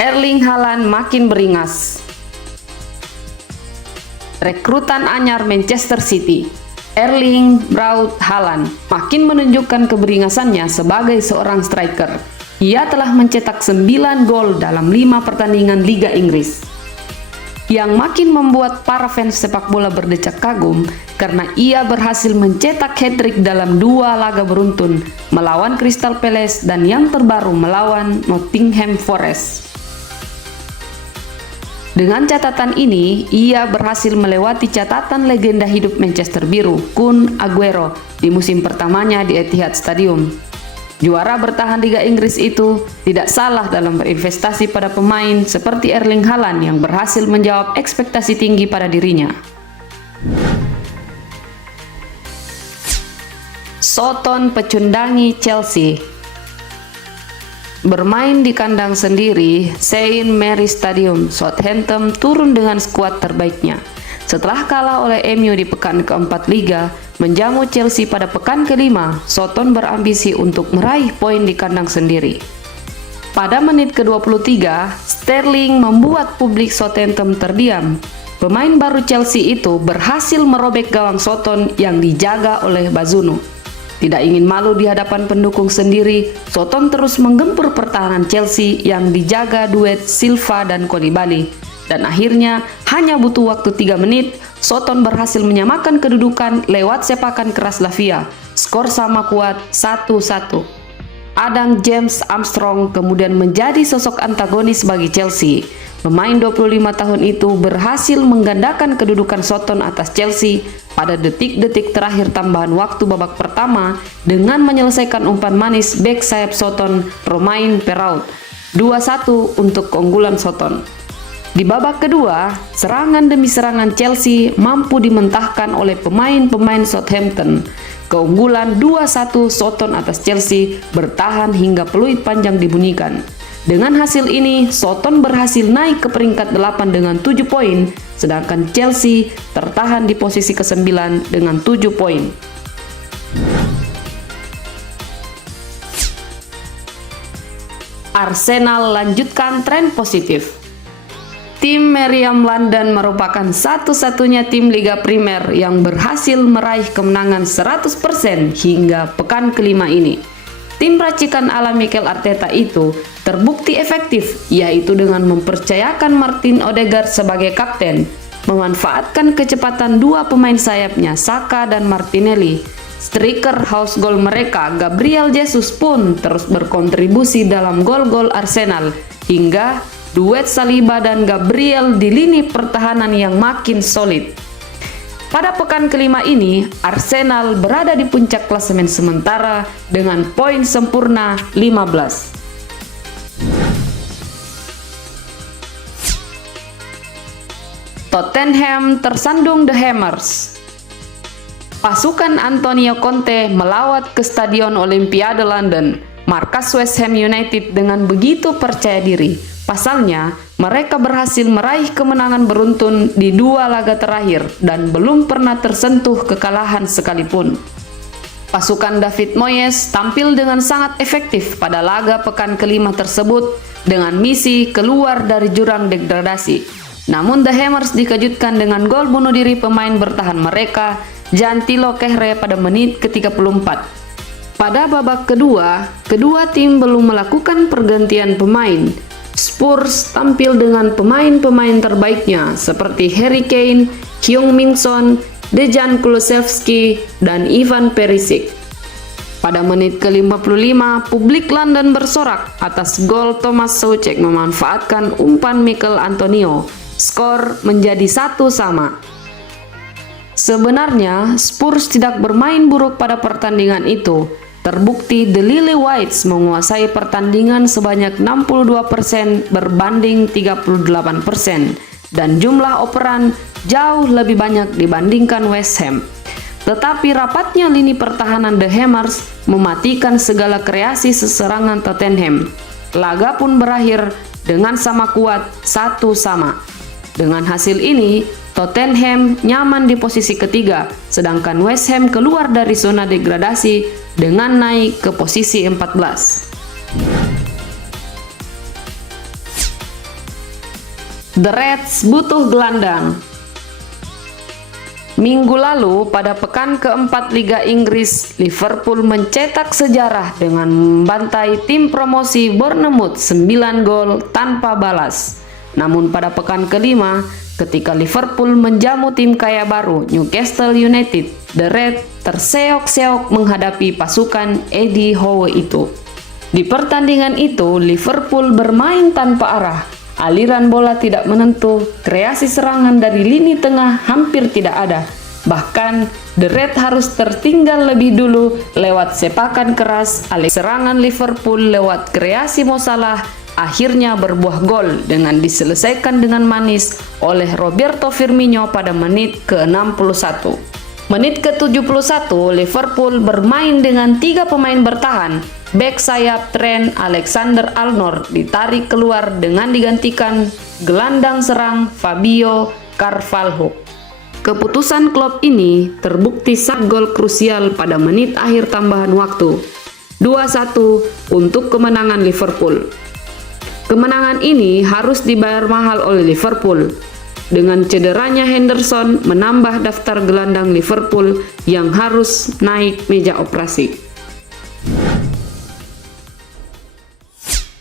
Erling Haaland makin beringas. Rekrutan anyar Manchester City, Erling Braut Haaland makin menunjukkan keberingasannya sebagai seorang striker. Ia telah mencetak 9 gol dalam 5 pertandingan Liga Inggris, yang makin membuat para fans sepak bola berdecak kagum karena ia berhasil mencetak hat-trick dalam 2 laga beruntun melawan Crystal Palace dan yang terbaru melawan Nottingham Forest. Dengan catatan ini, ia berhasil melewati catatan legenda hidup Manchester Biru, Kun Aguero, di musim pertamanya di Etihad Stadium. Juara bertahan Liga Inggris itu tidak salah dalam berinvestasi pada pemain seperti Erling Haaland yang berhasil menjawab ekspektasi tinggi pada dirinya. Soton pecundangi Chelsea. Bermain di kandang sendiri, St. Mary's Stadium, Southampton turun dengan skuad terbaiknya. Setelah kalah oleh MU di pekan keempat Liga, menjamu Chelsea pada pekan kelima, Soton berambisi untuk meraih poin di kandang sendiri. Pada menit ke-23, Sterling membuat publik Southampton terdiam. Pemain baru Chelsea itu berhasil merobek gawang Soton yang dijaga oleh Bazunu. Tidak ingin malu di hadapan pendukung sendiri, Soton terus menggempur pertahanan Chelsea yang dijaga duet Silva dan Koulibaly. Dan akhirnya, hanya butuh waktu 3 menit, Soton berhasil menyamakan kedudukan lewat sepakan keras Lavia. Skor sama kuat 1-1. Adam James Armstrong kemudian menjadi sosok antagonis bagi Chelsea. Pemain 25 tahun itu berhasil menggandakan kedudukan Soton atas Chelsea pada detik-detik terakhir tambahan waktu babak pertama dengan menyelesaikan umpan manis bek sayap Soton, Romain Perrault, 2-1 untuk keunggulan Soton. Di babak kedua, serangan demi serangan Chelsea mampu dimentahkan oleh pemain-pemain Southampton. Keunggulan 2-1 Soton atas Chelsea bertahan hingga peluit panjang dibunyikan. Dengan hasil ini, Soton berhasil naik ke peringkat 8 dengan 7 poin, sedangkan Chelsea tertahan di posisi ke-9 dengan 7 poin. Arsenal lanjutkan tren positif. Tim Meriam London merupakan satu-satunya tim Liga Primer yang berhasil meraih kemenangan 100% hingga pekan kelima ini. Tim racikan ala Mikel Arteta itu terbukti efektif, yaitu dengan mempercayakan Martin Odegaard sebagai kapten, memanfaatkan kecepatan 2 pemain sayapnya Saka dan Martinelli. Striker house goal mereka, Gabriel Jesus pun terus berkontribusi dalam gol-gol Arsenal, hingga duet Saliba dan Gabriel di lini pertahanan yang makin solid. Pada pekan kelima ini, Arsenal berada di puncak klasemen sementara dengan poin sempurna 15. Tottenham tersandung The Hammers. Pasukan Antonio Conte melawat ke Stadion Olimpiade London, markas West Ham United dengan begitu percaya diri. Pasalnya, mereka berhasil meraih kemenangan beruntun di 2 laga terakhir dan belum pernah tersentuh kekalahan sekalipun. Pasukan David Moyes tampil dengan sangat efektif pada laga pekan kelima tersebut dengan misi keluar dari jurang degradasi. Namun The Hammers dikejutkan dengan gol bunuh diri pemain bertahan mereka, Jan Thilo Kehre pada menit ke-34. Pada babak kedua tim belum melakukan pergantian pemain. Spurs tampil dengan pemain-pemain terbaiknya seperti Harry Kane, Heung-min Son, Dejan Kulusevski, dan Ivan Perisic. Pada menit ke-55, publik London bersorak atas gol Thomas Soucek memanfaatkan umpan Mikel Antonio. Skor menjadi 1-1. Sebenarnya, Spurs tidak bermain buruk pada pertandingan itu. Terbukti The Lily Whites menguasai pertandingan sebanyak 62% berbanding 38%, dan jumlah operan jauh lebih banyak dibandingkan West Ham. Tetapi rapatnya lini pertahanan The Hammers mematikan segala kreasi seserangan Tottenham. Laga pun berakhir dengan sama kuat 1-1. Dengan hasil ini, Tottenham nyaman di posisi ketiga, sedangkan West Ham keluar dari zona degradasi dengan naik ke posisi 14. The Reds butuh gelandang. Minggu lalu, pada pekan keempat Liga Inggris, Liverpool mencetak sejarah dengan membantai tim promosi Bournemouth 9 gol tanpa balas. Namun pada pekan kelima, ketika Liverpool menjamu tim kaya baru Newcastle United, The Reds terseok-seok menghadapi pasukan Eddie Howe itu. Di pertandingan itu, Liverpool bermain tanpa arah. Aliran bola tidak menentu, kreasi serangan dari lini tengah hampir tidak ada. Bahkan, The Reds harus tertinggal lebih dulu lewat sepakan keras. Serangan Liverpool lewat kreasi Mo Salah akhirnya berbuah gol dengan diselesaikan dengan manis oleh Roberto Firmino pada menit ke-61. Menit ke-71, Liverpool bermain dengan 3 pemain bertahan. Bek sayap Trent Alexander-Arnold ditarik keluar dengan digantikan gelandang serang Fabio Carvalho. Keputusan Klopp ini terbukti saat gol krusial pada menit akhir tambahan waktu. 2-1 untuk kemenangan Liverpool. Kemenangan ini harus dibayar mahal oleh Liverpool. Dengan cederanya Henderson menambah daftar gelandang Liverpool yang harus naik meja operasi.